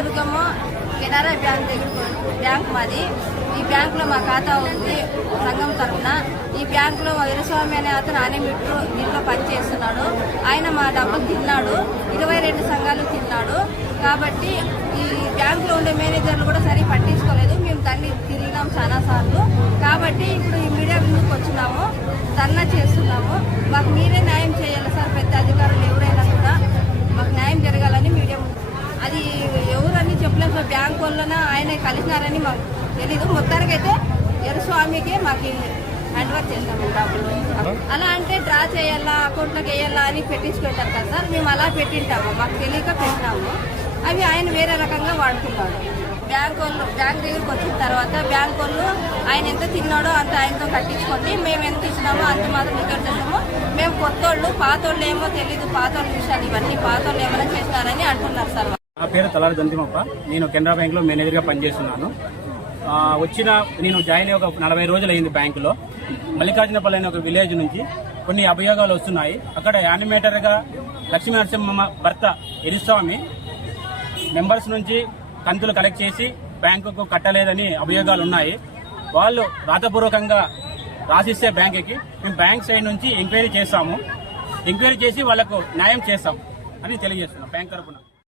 Durgamma Canara bank bank మాది. ఈ బ్యాంకులో మా ఖాతా ఉంది సంఘం తరఫున. ఈ బ్యాంకులో మా వీరస్వామి అనే అతను అనే మీటర్ దీంట్లో పనిచేస్తున్నాడు. ఆయన మా డబ్బులు తిన్నాడు. ఇరవై రెండు సంఘాలు తిన్నాడు. కాబట్టి ఈ బ్యాంకులో ఉండే మేనేజర్లు కూడా సరి పట్టించుకోలేదు. మేము దాన్ని తిరిగినాం చాలా సార్లు. కాబట్టి ఇప్పుడు ఈ మీడియా ముందుకు వచ్చినాము. ధర్నా చేస్తున్నాము. మాకు మీరే న్యాయం చేయాలి సార్ పెద్ద అధికారులు ఎవరైనా కూడా మాకు న్యాయం జరగాలని మీడియా ముందు అది మా బ్యాంక్ వల్లన ఆయన కలిసినారని మాకు తెలీదు. మొత్తానికైతే ఎరుస్వామికి మాకు హ్యాండ్వర్క్ చేస్తాము. డబ్బులు అలా అంటే డ్రా చేయాలా అకౌంట్లోకి వేయాలా అని పెట్టించుకుంటారు కదా సార్. మేము అలా పెట్టింటాము. మాకు తెలియక పెట్టినాము. అవి ఆయన వేరే రకంగా వాడుకున్నాడు బ్యాంక్ వాళ్ళు బ్యాంక్ దగ్గరికి వచ్చిన తర్వాత బ్యాంక్ వాళ్ళు ఆయన ఎంత తిన్నాడో అంత ఆయనతో కట్టించుకోండి మేము ఎంత ఇచ్చినామో అంత మాత్రం ఇక్కడ చేసాము మేము కొత్తోళ్ళు పాతోళ్ళు ఏమో తెలీదు. వాళ్ళ విషయాలు ఇవన్నీ పాతోళ్ళు ఏమైనా చేసినారని అంటున్నారు సార్ నా పేరు తలారి దంతిమప్ప. నేను కెనరా బ్యాంక్లో మేనేజర్గా పనిచేస్తున్నాను వచ్చిన నేను జాయిన్ అయ్యి ఒక నలభై రోజులు అయింది బ్యాంకులో. మల్లికార్జునపల్లి అనే ఒక విలేజ్ నుంచి కొన్ని అభియోగాలు వస్తున్నాయి. అక్కడ యానిమేటర్గా లక్ష్మీ నరసింహమ్మ భర్త ఎరుస్వామి మెంబర్స్ నుంచి కంతులు కలెక్ట్ చేసి బ్యాంకుకు కట్టలేదని అభియోగాలు ఉన్నాయి. వాళ్ళు రాతపూర్వకంగా రాసిస్తే బ్యాంకుకి మేము బ్యాంక్ సైడ్ నుంచి ఎంక్వైరీ చేస్తాము. ఎంక్వైరీ చేసి వాళ్ళకు న్యాయం చేస్తాం అని తెలియజేస్తున్నాం బ్యాంక్ తరపున.